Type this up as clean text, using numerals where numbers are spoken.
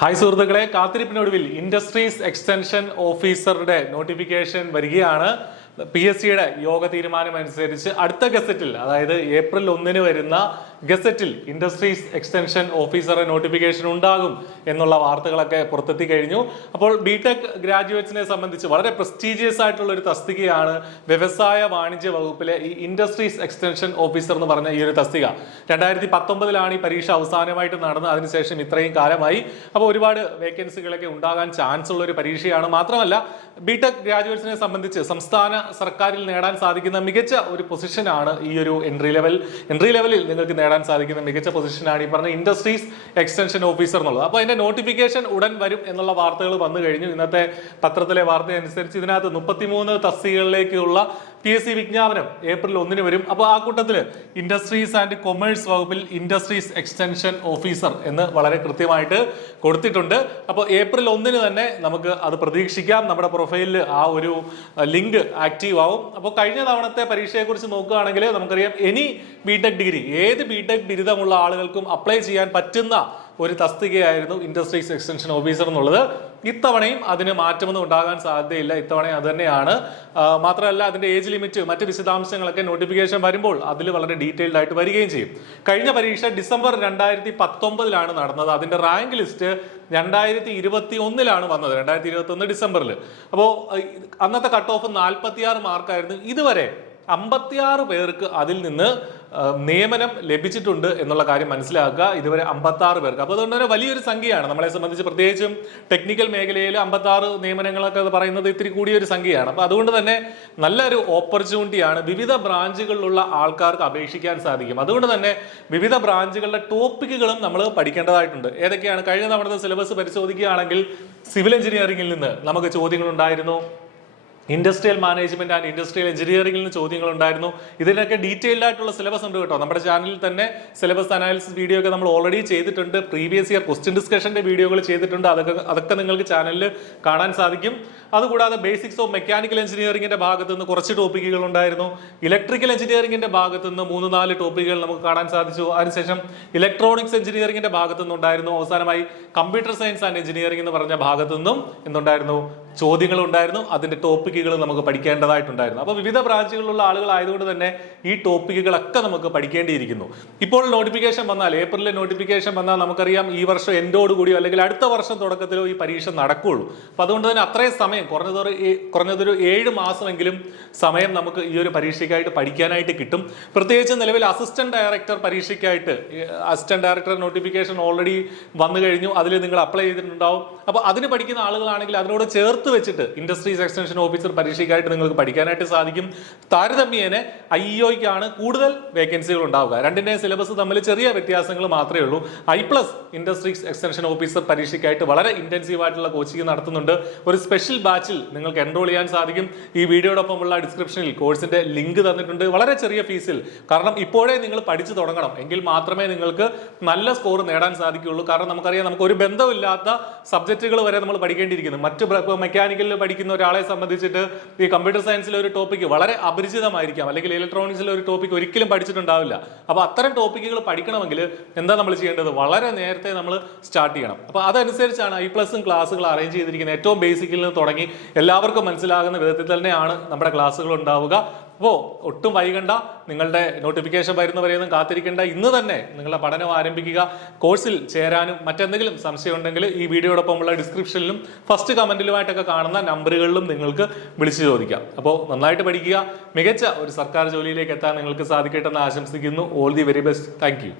Hi സുഹൃത്തുക്കളെ, കാത്തിരിപ്പിനൊടുവിൽ industries extension ഓഫീസറുടെ notification വരികയാണ്. PSC യോഗ തീരുമാനം അനുസരിച്ച് അടുത്ത ഗസറ്റിൽ, അതായത് ഏപ്രിൽ 1 വരുന്ന ഗസറ്റിൽ ഇൻഡസ്ട്രീസ് എക്സ്റ്റൻഷൻ ഓഫീസറുടെ നോട്ടിഫിക്കേഷൻ ഉണ്ടാകും എന്നുള്ള വാർത്തകളൊക്കെ പുറത്തെത്തി കഴിഞ്ഞു. അപ്പോൾ ബിടെക് ഗ്രാജുവേറ്റ്സിനെ സംബന്ധിച്ച് വളരെ പ്രസ്റ്റീജിയസ് ആയിട്ടുള്ള ഒരു തസ്തികയാണ് വ്യവസായ വാണിജ്യ വകുപ്പിലെ ഈ ഇൻഡസ്ട്രീസ് എക്സ്റ്റൻഷൻ ഓഫീസർ എന്ന് പറഞ്ഞ ഈ ഒരു തസ്തിക. 2019 ഈ പരീക്ഷ അവസാനമായിട്ട് നടന്ന് അതിനുശേഷം ഇത്രയും കാലമായി. അപ്പോൾ ഒരുപാട് വേക്കൻസികളൊക്കെ ഉണ്ടാകാൻ ചാൻസ് ഉള്ള ഒരു പരീക്ഷയാണ്. മാത്രമല്ല, ബിടെക് ഗ്രാജുവേറ്റ്സിനെ സംബന്ധിച്ച് സംസ്ഥാന സർക്കാരിൽ നേടാൻ സാധിക്കുന്ന മികച്ച ഒരു പൊസിഷനാണ് ഈ ഒരു എൻട്രി ലെവലിൽ നിങ്ങൾക്ക് നേടാൻ സാധിക്കുന്ന മികച്ച പൊസിഷനാണ് ഈ പറഞ്ഞ ഇൻഡസ്ട്രീസ് എക്സ്റ്റൻഷൻ ഓഫീസർ എന്നുള്ളത്. അപ്പോൾ അതിന്റെ നോട്ടിഫിക്കേഷൻ ഉടൻ വരും എന്നുള്ള വാർത്തകൾ വന്നു കഴിഞ്ഞു. ഇന്നത്തെ പത്രത്തിലെ വാർത്ത അനുസരിച്ച് ഇതിനകത്ത് 33 തസ്തികകളിലേക്കുള്ള PSC വിജ്ഞാപനം ഏപ്രിൽ 1 വരും. അപ്പോൾ ആ കൂട്ടത്തിൽ ഇൻഡസ്ട്രീസ് ആൻഡ് കൊമേഴ്സ് വകുപ്പിൽ ഇൻഡസ്ട്രീസ് എക്സ്റ്റൻഷൻ ഓഫീസർ എന്ന് വളരെ കൃത്യമായിട്ട് കൊടുത്തിട്ടുണ്ട്. അപ്പോൾ ഏപ്രിൽ 1 തന്നെ നമുക്ക് അത് പ്രതീക്ഷിക്കാം. നമ്മുടെ പ്രൊഫൈലിൽ ആ ഒരു ലിങ്ക് ആക്റ്റീവ് ആവും. അപ്പോൾ കഴിഞ്ഞ തവണത്തെ പരീക്ഷയെക്കുറിച്ച് നോക്കുകയാണെങ്കിൽ നമുക്കറിയാം, എനി ബിടെക് ഡിഗ്രി, ഏത് ബിടെക് ബിരുദമുള്ള ആളുകൾക്കും അപ്ലൈ ചെയ്യാൻ പറ്റുന്ന ഒരു തസ്തികയായിരുന്നു ഇൻഡസ്ട്രീസ് എക്സ്റ്റൻഷൻ ഓഫീസർ എന്നുള്ളത്. ഇത്തവണയും അതിന് മാറ്റമൊന്നും ഉണ്ടാകാൻ സാധ്യതയില്ല. ഇത്തവണ അത് തന്നെയാണ്. മാത്രമല്ല, അതിന്റെ ഏജ് ലിമിറ്റ്, മറ്റ് വിശദാംശങ്ങളൊക്കെ നോട്ടിഫിക്കേഷൻ വരുമ്പോൾ അതിൽ വളരെ ഡീറ്റെയിൽഡ് ആയിട്ട് വരികയും ചെയ്യും. കഴിഞ്ഞ പരീക്ഷ ഡിസംബർ 2019 നടന്നത്. അതിന്റെ റാങ്ക് ലിസ്റ്റ് 2021 വന്നത്, 2021 ഡിസംബറിൽ. അപ്പോൾ അന്നത്തെ കട്ട് ഓഫ് 46 മാർക്കായിരുന്നു. ഇതുവരെ 56 പേർക്ക് അതിൽ നിന്ന് നിയമനം ലഭിച്ചിട്ടുണ്ട് എന്നുള്ള കാര്യം മനസ്സിലാക്കുക. ഇതുവരെ 56 പേർക്ക്. അപ്പോൾ അതുകൊണ്ട് തന്നെ വലിയൊരു സംഖ്യയാണ്. നമ്മളെ സംബന്ധിച്ച് പ്രത്യേകിച്ചും ടെക്നിക്കൽ മേഖലയിൽ 56 നിയമനങ്ങളൊക്കെ പറയുന്നത് ഇത്തിരി കൂടിയൊരു സംഖ്യയാണ്. അപ്പോൾ അതുകൊണ്ട് തന്നെ നല്ലൊരു ഓപ്പർച്യൂണിറ്റിയാണ്. വിവിധ ബ്രാഞ്ചുകളിലുള്ള ആൾക്കാർക്ക് അപേക്ഷിക്കാൻ സാധിക്കും. അതുകൊണ്ട് തന്നെ വിവിധ ബ്രാഞ്ചുകളുടെ ടോപ്പിക്കുകളും നമ്മൾ പഠിക്കേണ്ടതായിട്ടുണ്ട്. ഏതൊക്കെയാണ്? കഴിഞ്ഞ തവണത്തെ സിലബസ് പരിശോധിക്കുകയാണെങ്കിൽ സിവിൽ എഞ്ചിനീയറിംഗിൽ നിന്ന് നമുക്ക് ചോദ്യങ്ങൾ ഉണ്ടായിരുന്നു. ഇൻഡസ്ട്രിയൽ മാനേജ്മെന്റ് ആൻഡ് ഇൻഡസ്ട്രിയൽ എഞ്ചിനീയറിംഗിൽ നിന്ന് ചോദ്യങ്ങൾ ഉണ്ടായിരുന്നു. ഇതിനൊക്കെ ഡീറ്റെയിൽഡ് ആയിട്ടുള്ള സിലബസ് ഉണ്ട് കേട്ടോ. നമ്മുടെ ചാനലിൽ തന്നെ സിലബസ് അനാലിസിസ് വീഡിയോ ഒക്കെ നമ്മൾ ഓൾറെഡി ചെയ്തിട്ടുണ്ട്. പ്രീവിയസ് ഇയർ ക്വസ്റ്റ്യൻ ഡിസ്കഷന്റെ വീഡിയോകൾ ചെയ്തിട്ടുണ്ട്. അതൊക്കെ നിങ്ങൾക്ക് ചാനലിൽ കാണാൻ സാധിക്കും. അതുകൂടാതെ ബേസിക്സ് ഓഫ് മെക്കാനിക്കൽ എഞ്ചിനീയറിംഗിന്റെ ഭാഗത്ത് നിന്ന് കുറച്ച് ടോപ്പിക്കുകൾ ഉണ്ടായിരുന്നു. ഇലക്ട്രിക്കൽ എഞ്ചിനീയറിംഗിന്റെ ഭാഗത്ത് നിന്ന് 3-4 ടോപ്പിക്കുകൾ നമുക്ക് കാണാൻ സാധിച്ചു. അതിനുശേഷം ഇലക്ട്രോണിക്സ് എഞ്ചിനീയറിംഗിന്റെ ഭാഗത്തു നിന്നുണ്ടായിരുന്നു. അവസാനമായി കമ്പ്യൂട്ടർ സയൻസ് ആൻഡ് എഞ്ചിനീയറിംഗ് എന്ന് പറഞ്ഞ ഭാഗത്തു നിന്നും എന്തുണ്ടായിരുന്നു? ചോദ്യങ്ങൾ ഉണ്ടായിരുന്നു. അതിന്റെ ടോപ്പിക്കുകൾ നമുക്ക് പഠിക്കേണ്ടതായിട്ടുണ്ടായിരുന്നു. അപ്പോൾ വിവിധ ബ്രാഞ്ചുകളിലുള്ള ആളുകളായതുകൊണ്ട് തന്നെ ഈ ടോപ്പിക്കുകളൊക്കെ നമുക്ക് പഠിക്കേണ്ടിയിരിക്കുന്നു. ഇപ്പോൾ നോട്ടിഫിക്കേഷൻ വന്നാൽ, ഏപ്രിലിൽ നോട്ടിഫിക്കേഷൻ വന്നാൽ നമുക്കറിയാം ഈ വർഷം എൻഡോട് കൂടിയോ അല്ലെങ്കിൽ അടുത്ത വർഷം തുടക്കത്തിലോ ഈ പരീക്ഷ നടക്കുകയുള്ളൂ. അപ്പോൾ അതുകൊണ്ട് തന്നെ അത്രയും സമയം, കുറഞ്ഞതൊരു 7 മാസമെങ്കിലും സമയം നമുക്ക് ഈ ഒരു പരീക്ഷയ്ക്കായിട്ട് പഠിക്കാനായിട്ട് കിട്ടും. പ്രത്യേകിച്ച് നിലവിൽ അസിസ്റ്റന്റ് ഡയറക്ടർ പരീക്ഷയ്ക്കായിട്ട് അസിസ്റ്റന്റ് ഡയറക്ടർ നോട്ടിഫിക്കേഷൻ ഓൾറെഡി വന്നു കഴിഞ്ഞു. അതിൽ നിങ്ങൾ അപ്ലൈ ചെയ്തിട്ടുണ്ടാവും. അപ്പോൾ അതിന് പഠിക്കുന്ന ആളുകളാണെങ്കിൽ അതിനോട് ചേർത്ത് വെച്ചിട്ട് ഇൻഡസ്ട്രീസ് എക്സ്റ്റൻഷൻ ഓഫീസർ പരീക്ഷയ്ക്കായിട്ട് നിങ്ങൾക്ക് പഠിക്കാനായിട്ട് സാധിക്കും. താരതമ്യേന IEOയ്ക്കാണ് കൂടുതൽ വേക്കൻസികൾ ഉണ്ടാവുക. രണ്ടിന്റെയും സിലബസ് തമ്മിൽ ചെറിയ വ്യത്യാസങ്ങൾ മാത്രമേ ഉള്ളൂ. I+ ഇൻഡസ്ട്രീസ് എക്സ്റ്റൻഷൻ ഓഫീസർ പരീക്ഷയ്ക്കായിട്ട് വളരെ ഇന്റൻസീവ് ആയിട്ടുള്ള കോച്ചിങ് നടത്തുന്നുണ്ട്. ഒരു സ്പെഷ്യൽ ബാച്ചിൽ നിങ്ങൾക്ക് എൻറോൾ ചെയ്യാൻ സാധിക്കും. ഈ വീഡിയോടൊപ്പമുള്ള ഡിസ്ക്രിപ്ഷനിൽ കോഴ്സിന്റെ ലിങ്ക് തന്നിട്ടുണ്ട്. വളരെ ചെറിയ ഫീസിൽ. കാരണം ഇപ്പോഴേ നിങ്ങൾ പഠിച്ചു തുടങ്ങണം, എങ്കിൽ മാത്രമേ നിങ്ങൾക്ക് നല്ല സ്കോർ നേടാൻ സാധിക്കുകയുള്ളൂ. കാരണം നമുക്കറിയാം, നമുക്ക് ഒരു ബന്ധമില്ലാത്ത സബ്ജക്റ്റുകൾ വരെ നമ്മൾ പഠിക്കേണ്ടിയിരിക്കുന്നു. മറ്റ് മെക്കാനിക്കലിൽ പഠിക്കുന്ന ഒരാളെ സംബന്ധിച്ചിട്ട് ഈ കമ്പ്യൂട്ടർ സയൻസിലെ ഒരു ടോപ്പിക്ക് വളരെ അപരിചിതമായിരിക്കാം, അല്ലെങ്കിൽ ഇലക്ട്രോണിക്സിലെ ഒരു ടോപ്പിക്ക് ഒരിക്കലും പഠിച്ചിട്ടുണ്ടാവില്ല. അപ്പോൾ അത്തരം ടോപ്പിക്കുകൾ പഠിക്കണമെങ്കിൽ എന്താ നമ്മൾ ചെയ്യേണ്ടത്? വളരെ നേരത്തെ നമ്മൾ സ്റ്റാർട്ട് ചെയ്യണം. അപ്പോൾ അതനുസരിച്ചാണ് I+ ക്ലാസ്സുകൾ അറേഞ്ച് ചെയ്തിരിക്കുന്നത്. ഏറ്റവും ബേസിക്കിൽ നിന്ന് തുടങ്ങി എല്ലാവർക്കും മനസ്സിലാകുന്ന വിധത്തിൽ തന്നെയാണ് നമ്മുടെ ക്ലാസ്സുകൾ ഉണ്ടാവുക. അപ്പോൾ ഒട്ടും വൈകണ്ട, നിങ്ങളുടെ നോട്ടിഫിക്കേഷൻ വരുന്നവരെയൊന്നും കാത്തിരിക്കേണ്ട. ഇന്ന് തന്നെ നിങ്ങളുടെ പഠനം ആരംഭിക്കുക. കോഴ്സിൽ ചേരാനും മറ്റെന്തെങ്കിലും സംശയം ഉണ്ടെങ്കിൽ ഈ വീഡിയോടൊപ്പമുള്ള ഡിസ്ക്രിപ്ഷനിലും ഫസ്റ്റ് കമന്റിലുമായിട്ടൊക്കെ കാണുന്ന നമ്പറുകളിലും നിങ്ങൾക്ക് വിളിച്ചു ചോദിക്കാം. അപ്പോൾ നന്നായിട്ട് പഠിക്കുക. മികച്ച ഒരു സർക്കാർ ജോലിയിലേക്ക് എത്താൻ നിങ്ങൾക്ക് സാധിക്കട്ടെ എന്ന് ആശംസിക്കുന്നു. All the very best. Thank you.